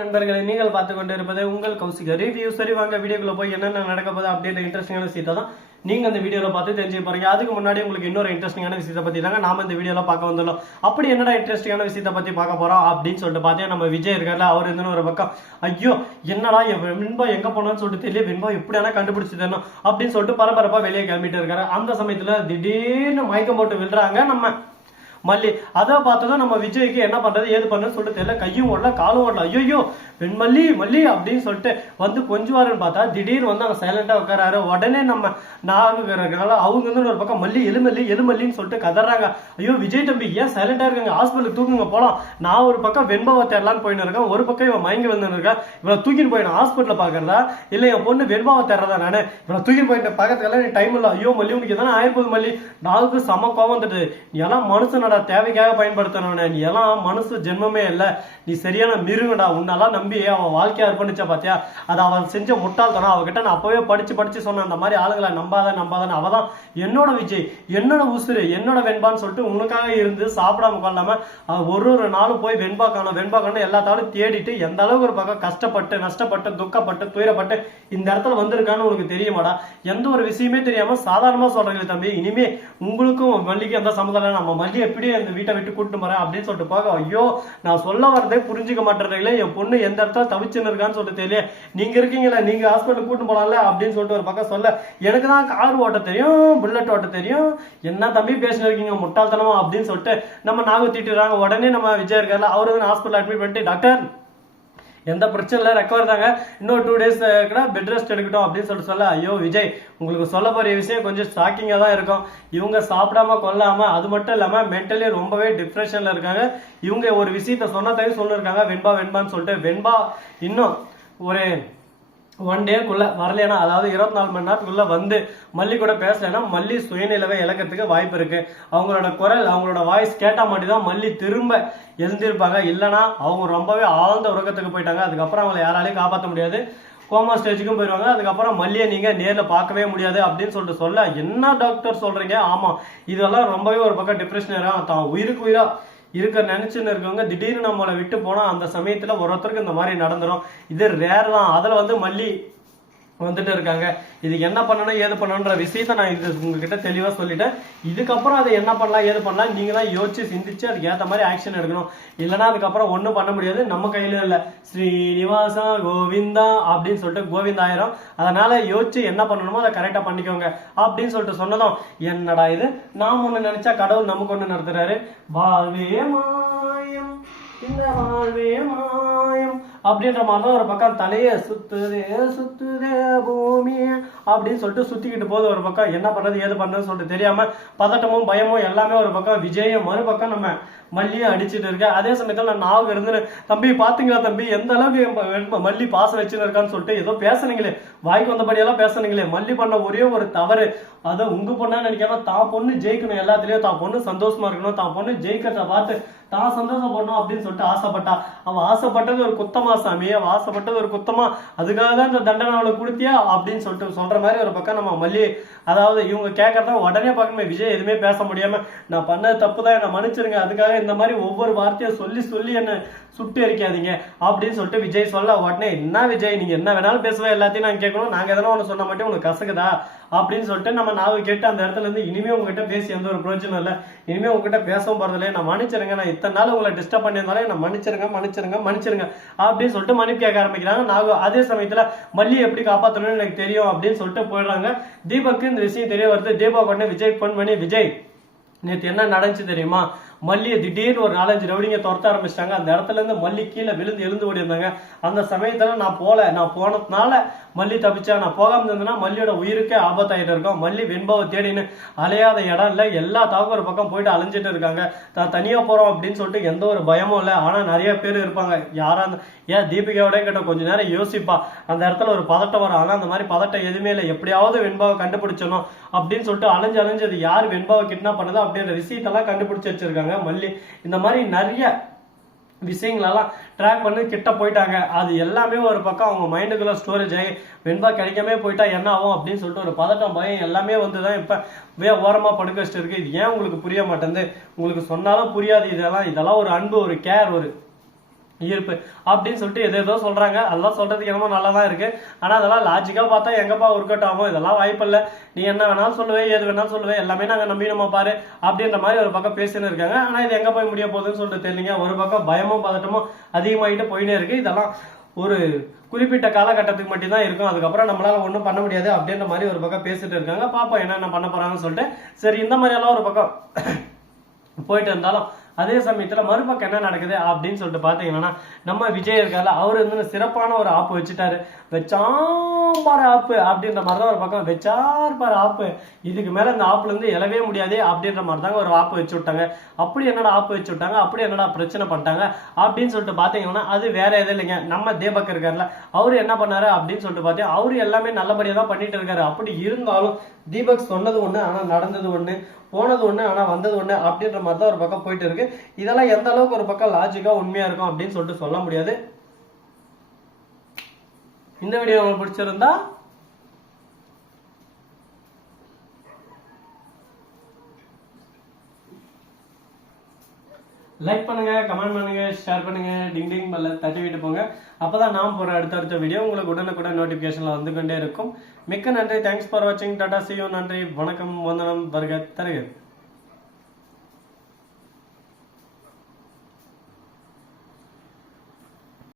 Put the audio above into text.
நண்பர்களை நீங்கள் பார்த்து கொண்டு இருப்பது உங்கள் கௌசிக ரிவ்யூ. சரி வாங்க வீடியோக்குள்ள போய் என்னென்ன நடக்க போகுது அப்படின்ற இன்ட்ரெஸ்டிங்கான விஷயத்தை தான் நீங்க அந்த வீடியோல பார்த்து தெரிஞ்சுக்க போறீங்க. அதுக்கு முன்னாடி உங்களுக்கு இன்னொரு இன்ட்ரெஸ்டிங்கான விஷயத்தை பத்தி தாங்க நாம இந்த வீடியோல பார்க்க வந்துள்ளோம். அப்படி என்னடா இன்ட்ரெஸ்டிங்கான விஷயத்தை பத்தி பார்க்க போறோம் அப்படின்னு சொல்லிட்டு பார்த்தா நம்ம விஜய் இருக்காருல, அவர் இருந்து ஒரு பக்கம் ஐயோ என்னடா வெண்பா எங்க போனான்னு சொல்லிட்டு தெரியல, வெண்பா எப்படியானா கண்டுபிடிச்சு தரணும் அப்படின்னு சொல்லிட்டு பரபரப்பா வெளியே கிளம்பிட்டு இருக்காரு. அந்த சமயத்துல திடீர்னு மயக்கம் போட்டு விழுறாங்க நம்ம மல்லி. அதை பார்த்ததும் நம்ம விஜய்க்கு என்ன பண்றது ஏது பண்றதுன்னு சொல்லிட்டு தெரியல, கையும் ஓடல காலும் ஓடல. ஐயோ வெண்மல்லி மல்லி அப்படின்னு சொல்லிட்டு வந்து கொஞ்சுவாருன்னு பார்த்தா திடீர்னு வந்து அங்கே சைலண்டா உட்காராரு. உடனே நம்ம நாகுறதுனால அவங்க வந்து ஒரு பக்கம் மல்லி எலுமல்லி எலுமல்லின்னு சொல்லிட்டு கதறாங்க. ஐயோ விஜய் தம்பி ஏன் சைலண்டா இருக்காங்க, ஹாஸ்பிட்டலுக்கு தூக்குங்க போலாம். நான் ஒரு பக்கம் வெண்பாவை தேடலான்னு போயின்னு இருக்கேன், ஒரு பக்கம் இவன் மயங்கி வந்து இருக்கேன். இவனை தூக்கின்னு போய் ஹாஸ்பிட்டல பாக்குறதா இல்ல என் பொண்ணு வெண்பாவை தேடுறதா நானு இவனை தூக்கின்னு போயிட்டு பாக்கிறதுக்கெல்லாம் நீ டைம் இல்லை. ஐயோ மல்லி உனக்கு எதனா ஆயிருப்போது மல்லி, நாவுக்கு செம கோவம் வந்துட்டு. நீ எல்லாம் மனுஷனோட தேவைக்காக பயன்படுத்தணும், நீ எல்லாம் மனசு ஜென்மமே இல்லை, நீ சரியான மிருகடா, உன்னெல்லாம் நம்பி அவன் வாழ்க்கையா அர்ப்பணிச்சா பாத்தியா, அது அவன் செஞ்ச முட்டாள்தனம். அவகிட்ட நான் அப்பவே படிச்சு சொன்னேன் அந்த மாதிரி ஆளுங்களை நம்பாத. அவதான் என்னோட விஜய், என்னோட உசுறு, என்னோட வெண்பான்னு சொல்லிட்டு உனக்காக இருந்து சாப்பிடாம கொள்ளாம ஒரு நாளும் போய் வெண்பா காணும் எல்லாத்தாலும் தேடிட்டு எந்த அளவுக்கு ஒரு பக்கம் கஷ்டப்பட்டு நஷ்டப்பட்டு துக்கப்பட்டு துயரப்பட்டு இந்த இடத்துல வந்திருக்கான்னு உனக்கு தெரியுமாடா. எந்த ஒரு விஷயமே தெரியாம சாதாரணமா சொல்றீங்களே தம்பி, இனிமே உங்களுக்கும் மல்லிக்கு எந்த சம்மதம், நம்ம மல்லி எப்படி அந்த வீட்டை விட்டு கூட்டு போறேன் அப்படின்னு சொல்லிட்டு போக. ஐயோ நான் சொல்ல வரதே புரிஞ்சுக்க மாட்டேறீங்களே, என் பொண்ணு எந்த இடத்துல தவிச்சுன்னு இருக்கான்னு சொல்லிட்டு தெரியல, நீங்க இருக்கீங்களா நீங்க ஹாஸ்பிட்டல் கூட்டு போலாம்ல அப்படின்னு சொல்லிட்டு ஒரு பக்கம் சொல்ல, எனக்கு தான் கார் ஓட்ட தெரியும் புல்லட் ஓட்ட தெரியும், என்ன தம்பி பேசிட்டு இருக்கீங்க முட்டாள்தனமா அப்படின்னு சொல்லிட்டு நம்ம நாகு திட்டுறாங்க. உடனே நம்ம விஜய் இருக்காருல, அவரு வந்து ஹாஸ்பிட்டல் அட்மிட் பண்ணிட்டு டாக்டர் எந்த பிரச்சனை இல்லை ரெக்கவர் தாங்க, இன்னும் 2 days கூட பெட் ரெஸ்ட் எடுக்கட்டும் அப்படின்னு சொல்ல. ஐயோ விஜய் உங்களுக்கு சொல்ல போற விஷயம் கொஞ்சம் ஷாக்கிங்கா தான் இருக்கும். இவங்க சாப்பிடாம கொல்லாம அது மட்டும் இல்லாம மென்டலி ரொம்பவே டிப்ரெஷன்ல இருக்காங்க. இவங்க ஒரு விஷயத்த சொன்னதையும் சொல்லிருக்காங்க வெண்பான்னு சொல்லிட்டு. வெண்பா இன்னும் ஒரு 1 டேக்குள்ள வரலனா, அதாவது 24 மணி நேரத்துக்குள்ள வந்து மல்லி கூட பேசலன்னா மல்லி சுயநிலவை இழக்கிறதுக்கு வாய்ப்பு இருக்கு. அவங்களோட குரல் அவங்களோட வாய்ஸ் கேட்டா மட்டும்தான் மல்லி திரும்ப எழுந்திருப்பாங்க, இல்லைன்னா அவங்க ரொம்பவே ஆழ்ந்த உறக்கத்துக்கு போயிட்டாங்க. அதுக்கப்புறம் அவங்களை யாராலையும் காப்பாற்ற முடியாது, கோமா ஸ்டேஜுக்கும் போயிடுவாங்க. அதுக்கப்புறம் மல்லியை நீங்க நேர்ல பார்க்கவே முடியாது அப்படின்னு சொல்ல என்ன டாக்டர் சொல்றீங்க. ஆமா இதெல்லாம் ரொம்பவே ஒரு பக்கம் டிப்ரெஷன் இருக்கும். தான் உயிருக்கு உயிரா இருக்க நினைச்சுன்னு இருக்கவங்க திடீர்னு நம்மளை விட்டு போனா அந்த சமயத்துல ஒருத்தருக்கு இந்த மாதிரி நடந்துடும். இது ரேர் தான். அதுல வந்து மல்லி வந்துட்டு இருக்காங்க. இது என்ன பண்ணணும் ஏது பண்ணணுன்ற விஷயத்த நான் இது உங்ககிட்ட தெளிவா சொல்லிட்டேன். இதுக்கப்புறம் அதை என்ன பண்ணலாம் ஏது பண்ணலாம் நீங்க தான் யோசிச்சு சிந்திச்சு அதுக்கு ஏற்ற மாதிரி ஆக்ஷன் எடுக்கணும். இல்லைன்னா அதுக்கப்புறம் ஒன்றும் பண்ண முடியாது, நம்ம கையில இல்லை. ஸ்ரீனிவாசா கோவிந்தா அப்படின்னு சொல்லிட்டு கோவிந்தா ஆயிரும். அதனால யோசிச்சு என்ன பண்ணணுமோ அதை கரெக்டா பண்ணிக்கோங்க அப்படின்னு சொல்லிட்டு சொன்னதும் என்னடா இது நாம் ஒண்ணு நினைச்சா கடவுள் நமக்கு ஒண்ணு நடத்துறாரு. வாழ்வே மாயம் இந்த வாழ்வே மாயம் அப்படின்ற மாதிரிதான் ஒரு பக்கம் தலையே சுத்துதே பூமி அப்படின்னு சொல்லிட்டு சுத்திக்கிட்டு போது ஒரு பக்கம் என்ன பண்றது ஏது பண்றதுன்னு சொல்லிட்டு தெரியாம பதட்டமும் பயமும் எல்லாமே ஒரு பக்கம் விஜயம் மறுபக்கம் நம்ம மல்லியும் அடிச்சுட்டு இருக்க. அதே சமயத்துல நான் நாவுக்கு இருந்து தம்பி பாத்தீங்களா தம்பி எந்த அளவுக்கு மல்லி பாசம் வச்சுன்னு இருக்கான்னு சொல்லிட்டு ஏதோ பேசுனீங்களே, வாய்க்கு வந்தபடியெல்லாம் பேசுனீங்களே. மல்லி பண்ண ஒரே ஒரு தவறு, அதை உங்க பொண்ணா நினைக்காம தான் பொண்ணு ஜெயிக்கணும், எல்லாத்துலயும் தான் பொண்ணு சந்தோஷமா இருக்கணும், தான் பொண்ணு ஜெயிக்கிறத பார்த்து தான் சந்தோஷப்படணும் அப்படின்னு சொல்லிட்டு ஆசைப்பட்டா. அவன் ஆசைப்பட்டது ஒரு குத்தமா சாமி, அவன் ஆசைப்பட்டது ஒரு குத்தமா, அதுக்காக தான் இந்த தண்டனை அவளுக்கு கொடுத்தியா அப்படின்னு சொல்லிட்டு சொல்ற மாதிரி ஒரு பக்கம் நம்ம மல்லி. அதாவது இவங்க கேட்கறதா உடனே பார்க்கணுமே, விஜய் எதுவுமே பேச முடியாம நான் பண்ணது தப்பு தான் என்ன மன்னிச்சிருங்க, அதுக்காக இந்த மாதிரி ஒவ்வொரு வார்த்தையை சொல்லி என்ன சுட்டு எரிக்காதீங்க அப்படின்னு சொல்லிட்டு விஜய் சொல்ல. உடனே என்ன விஜய் நீங்க என்ன வேணாலும் பேசுவா, எல்லாத்தையும் நான் கேட்கணும், நாங்க எதனா ஒண்ணு சொன்ன மட்டும் உனக்கு கசக்குதா அப்படின்னு சொல்லிட்டு நம்ம நாவு கேட்டு அந்த இடத்துல இருந்து இனிமே உங்ககிட்ட பேசி எந்த ஒரு பிரயோஜனம் இல்லை, இனிமே உங்ககிட்ட பேசவும் போறதில்லை, நான் மன்னிச்சிருங்க, நான் இத்தனை நாள் உங்களை டிஸ்டர்ப் பண்ணியிருந்தாலே நான் மன்னிச்சிருங்க அப்படின்னு சொல்லிட்டு மன்னிப்பு கேட்க ஆரம்பிக்கிறாங்க நாகு. அதே சமயத்துல மல்லி எப்படி காப்பாற்றணும்னு எனக்கு தெரியும் அப்படின்னு சொல்லிட்டு போயிடுறாங்க. தீபக்கு இந்த விஷயம் தெரிய வருது. தீபக் உடனே விஜய் போன் பண்ணி, விஜய் நேற்று என்ன நடந்துச்சு தெரியுமா, மல்லியை திடீர்னு ஒரு 4-5 ரவுடிங்க துரத்த ஆரம்பிச்சிட்டாங்க. அந்த இடத்துல இருந்து மல்லி கீழே விழுந்து எழுந்து ஓடி இருந்தாங்க. அந்த சமயத்துல நான் போனதுனால மல்லி தப்பிச்சா, நான் போகாம இருந்தேன்னா மல்லியோட உயிருக்கே ஆபத்தாயிட்டு இருக்கும். மல்லி வெண்பாவை தேடின்னு அலையாத இடம் இல்லை, எல்லா தாக்கும் ஒரு பக்கம் போயிட்டு அலைஞ்சிட்டு இருக்காங்க. தான் தனியா போறோம் அப்படின்னு சொல்லிட்டு எந்த ஒரு பயமும் இல்லை. ஆனா நிறைய பேர் இருப்பாங்க, யாரா ஏன் தீபிகாவோட கிட்ட கொஞ்ச நேரம் யோசிப்பா, அந்த இடத்துல ஒரு பதட்டம் வரும். ஆனா அந்த மாதிரி பதட்டம் எதுவுமே இல்லை, எப்படியாவது வெண்பாவை கண்டுபிடிச்சணும் அப்படின்னு சொல்லிட்டு அலைஞ்சு அது யார் வெண்பாவை கிட்னாப் பண்ணதோ அப்படின்ற விஷயத்தெல்லாம் கண்டுபிடிச்சு வச்சிருக்காங்க மல்லி. இந்த மாதிரி நிறைய விஷயங்களெல்லாம் ட்ராக் பண்ணி கிட்ட போயிட்டாங்க. அது எல்லாமே ஒரு பக்கம் அவங்க மைண்டுக்குள்ள ஸ்டோரேஜ் ஆகி வெண்பா கிடைக்காம போயிட்டா என்ன ஆகும் அப்படின்னு சொல்லிட்டு ஒரு பதட்டம் பயம் எல்லாமே வந்துதான் இப்ப ஓரமா படுக்க வச்சுட்டு இருக்கு. இது ஏன் உங்களுக்கு புரிய மாட்டேங்குது, உங்களுக்கு சொன்னாலும் புரியாது. இதெல்லாம் ஒரு அன்பு, ஒரு கேர், ஒரு ஈர்ப்பு அப்படின்னு சொல்லிட்டு ஏதோ சொல்றாங்க. அதெல்லாம் சொல்றதுக்கு என்னமோ நல்லா தான் இருக்கு. ஆனா அதெல்லாம் லாஜிக்கா பார்த்தா எங்கப்பா ஒர்க் அவுட் ஆகும்? இதெல்லாம் வாய்ப்பு இல்லை. நீ என்ன வேணாலும் சொல்லுவேன், ஏது வேணாலும் சொல்லுவேன், எல்லாமே நாங்க நம்பினோமா பாரு அப்படின்ற மாதிரி ஒரு பக்கம் பேசின்னு இருக்காங்க. ஆனா இது எங்க போய் முடிய போகுதுன்னு சொல்லிட்டு தெரியலங்க. ஒரு பக்கம் பயமும் பதட்டமும் அதிகமாயிட்டு போயினே இருக்கு. இதெல்லாம் ஒரு குறிப்பிட்ட காலகட்டத்துக்கு மட்டும் தான் இருக்கும். அதுக்கப்புறம் நம்மளால ஒன்றும் பண்ண முடியாது அப்படின்ற மாதிரி ஒரு பக்கம் பேசிட்டு இருக்காங்க. பாப்போம் என்னென்ன பண்ண போறாங்கன்னு சொல்லிட்டு. சரி, இந்த மாதிரி எல்லாம் ஒரு பக்கம் போயிட்டு இருந்தாலும் அதே சமயத்துல மறுபக்கம் என்ன நடக்குது அப்படின்னு சொல்லிட்டு பாத்தீங்கன்னா, நம்ம விஜய் இருக்கால, அவரு வந்து சிறப்பான ஒரு ஆப்பு வச்சுட்டாரு. வச்சாம்பாரு ஆப்பு அப்படின்ற மாதிரிதான் ஒரு பக்கம் வச்சார் பாரு ஆப்பு. இதுக்கு மேல இந்த ஆப்புல இருந்து எழவே முடியாது அப்படின்ற மாதிரி தாங்க ஒரு ஆப்பு வச்சு விட்டாங்க. அப்படி என்னடா ஆப்பு வச்சு விட்டாங்க, அப்படி என்னடா பிரச்சனை பண்ணிட்டாங்க அப்படின்னு சொல்லிட்டு பாத்தீங்கன்னா, அது வேற எதுவும் இல்லைங்க. நம்ம தீபக் இருக்காருல, அவரு என்ன பண்ணாரு அப்படின்னு சொல்லிட்டு பாத்தீங்கன்னா, அவரு எல்லாமே நல்லபடியா தான் பண்ணிட்டு இருக்காரு. அப்படி இருந்தாலும் தீபக் சொன்னது ஒண்ணு, ஆனா நடந்தது ஒண்ணு, போனது ஒண்ணு, ஆனா வந்தது ஒண்ணு அப்படின்ற மாதிரி தான் ஒரு பக்கம் போயிட்டு இருக்கு. இதெல்லாம் எந்த அளவுக்கு ஒரு பக்கம் லாஜிக்கா உண்மையா இருக்கும் அப்படின்னு சொல்லிட்டு சொல்ல முடியாது. இந்த வீடியோ உங்களுக்கு பிடிச்சிருந்தா லைக் பண்ணுங்க, கமெண்ட் பண்ணுங்க, ஷேர் பண்ணுங்க, டிங் டிங் பெல்ல தட்டி விட்டு போங்க. அப்பதான் நாம் போற அடுத்த வீடியோ உங்களுக்கு உடனுக்குடன் நோட்டிபிகேஷன்ல வந்து கொண்டே இருக்கும். மிக்க நன்றி. தேங்க்ஸ் ஃபார் வாட்சிங். Tata, see you. நன்றி, வணக்கம், வந்தனம், வருக தருக.